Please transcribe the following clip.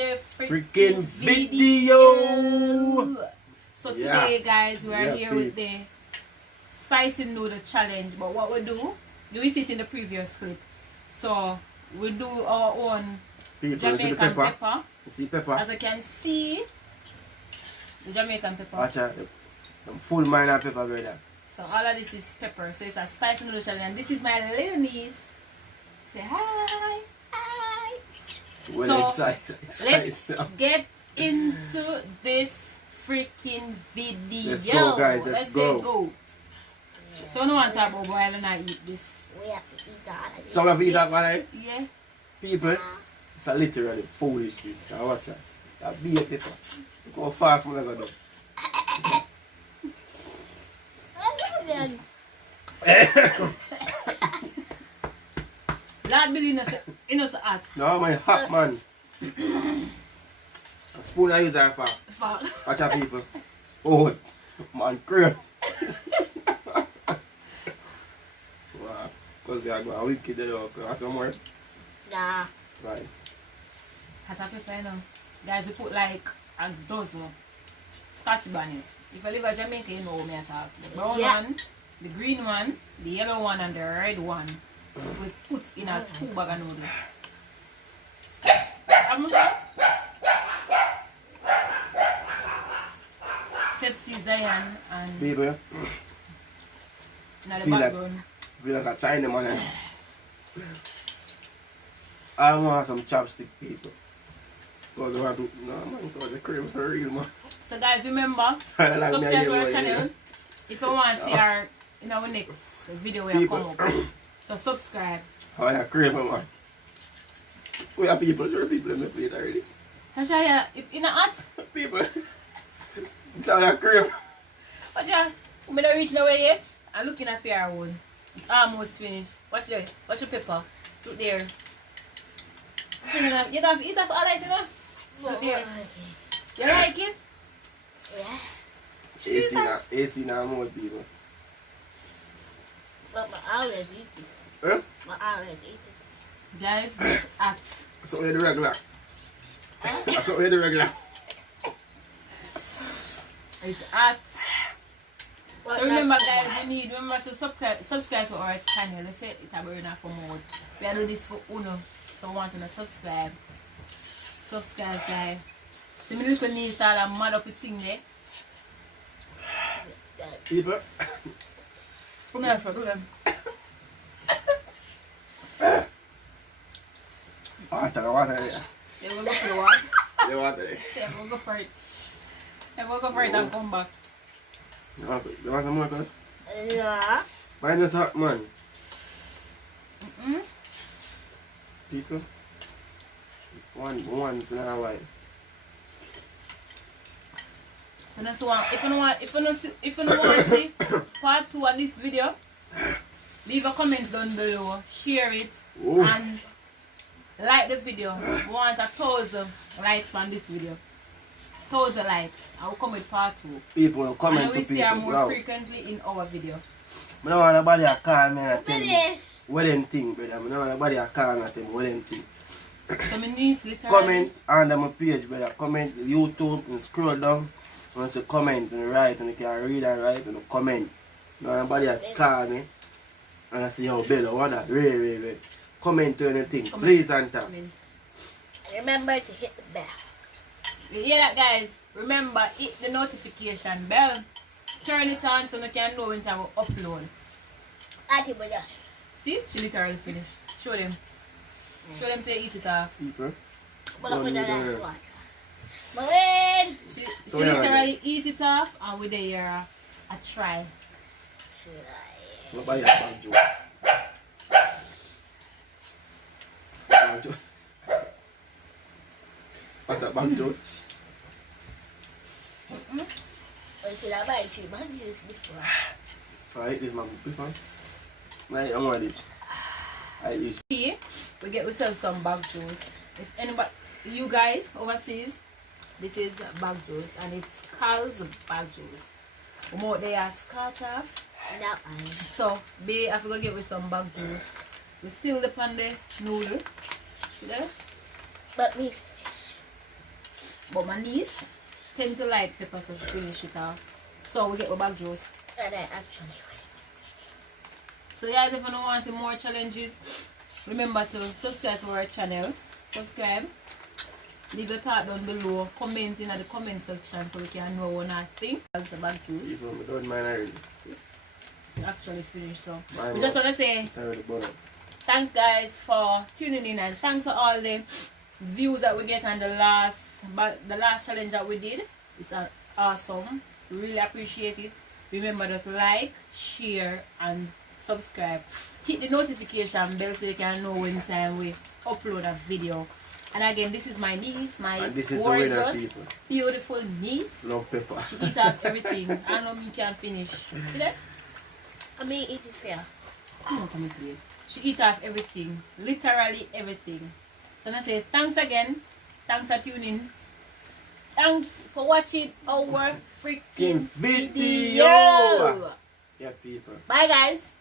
the freaking video. So today, guys, we are here with the spicy noodle challenge. But what we do, you see it in the previous clip. So we do our own Jamaican pepper. You see pepper? As you can see, the Jamaican pepper. Watch out, full mine of pepper, brother. So all of this is pepper. So it's a spicy noodle challenge. And this is my little niece. Say hi. Hi. Well, so excited. Let's get into this freaking video. Let's go, guys. Let's go. Go. So no one talk about boil and I eat this. We have to eat all of this. So we have to eat that one, eh? Yeah. People, it's a literally foolish this. Now watch that. That be a pepper. Look how fast I'm gonna go. Lord Billy in hot. No, my hot man. A spoon I use that for. Watch out, people. Oh, man, crazy. Wow. Because you are going to wicked there. Watch some more. Nah. Right. Hot pepper, you know. Guys, we put like a dozen Scotch bonnets. If you live in Jamaica, you know what I talk. The brown one, the green one, the yellow one, and the red one. We put in a 2 bag of noodles. Pepsi, Zion, and People, now the background. feel like a China man. Eh? I want some chopstick, people. Because I want to, no man, because the cream for real, man. So guys, remember, subscribe to our channel if you want to see our next video where come up. So subscribe. Oh yeah, cream, man. We have people, sure people in the plate already. Tasha, yeah, in a hot. People, it's all that cream. But yeah, we don't reach nowhere yet. I'm looking at your one. It's almost finished. Watch there. Watch your pepper. Look there. You don't have to eat up all that, you know? Look there. You like it? Yeah. AC now more people. But I always eat it. Huh? But I always eat it. Guys, this at. So we're the regular. So we're the regular. It's at. So remember guys, remember to subscribe to our channel. Let's say it's a burn for more. We are doing this for Uno. So want to subscribe. Subscribe guys. So my little niece start a mad up with thing there. People. Come here, so do them. Water there. They will go for the water. The water there. They will go for it. They will go for it and come back. You want some more, cuz? Yeah. Mine is hot, man. People. Once in a while. If you don't want to see part 2 of this video, leave a comment down below, share it, and like the video. We want 1,000 likes on this video. 1,000 likes. I will come with part 2. People comment and to we people. see her more frequently in our video. I don't want nobody to call me and tell me what them think, brother. I don't want nobody to call me and tell me what them think. So my niece literally Comment under my page, brother. Comment YouTube and scroll down. Once you comment and write and you can read and write and you comment. No nobody to call me and I say, yo, Bella, what that? Ray. Comment to anything, please and thanks. Remember to hit the bell. You hear that guys? Remember, hit the notification bell. Turn it on so you can know when time we upload. See? She literally finished. Show them. Show them say eat it off. People. She literally eat it off and with the a try. Nobody has bad juice. What's that bad juice? Should I buy 2 bag juice before? I eat this man before. I don't want this. I use. See, we get ourselves some bag juice. If anybody, you guys overseas, this is bag juice and it's called bag juice. More they are scotch off. That one. So they have to go get with some bag juice. We still dip on the noodle. See that? But me finish. But my niece tend to like pepper, so she finish it off. So we get our bag juice. And I actually So guys, if you don't want to see more challenges, remember to subscribe to our channel. Subscribe. Leave your thought down below. Comment in the comment section so we can know what I think. That's the bag juice. Even I don't mind already. We actually finished, so Mine we just want to say already butter. thanks guys for tuning in, and thanks for all the views that we get on the last challenge that we did. It's awesome. Really appreciate it. Remember, just like, share and subscribe. Hit the notification bell so you can know when time we upload a video. And again, this is my niece, my gorgeous, beautiful niece. Love pepper. She eats up everything. I know me can finish. See that? I mean, eat it fair. Come on, come and play. She eats off everything. Literally everything. So I say thanks again. Thanks for tuning. Thanks for watching our freaking video. Yeah, people. Bye guys.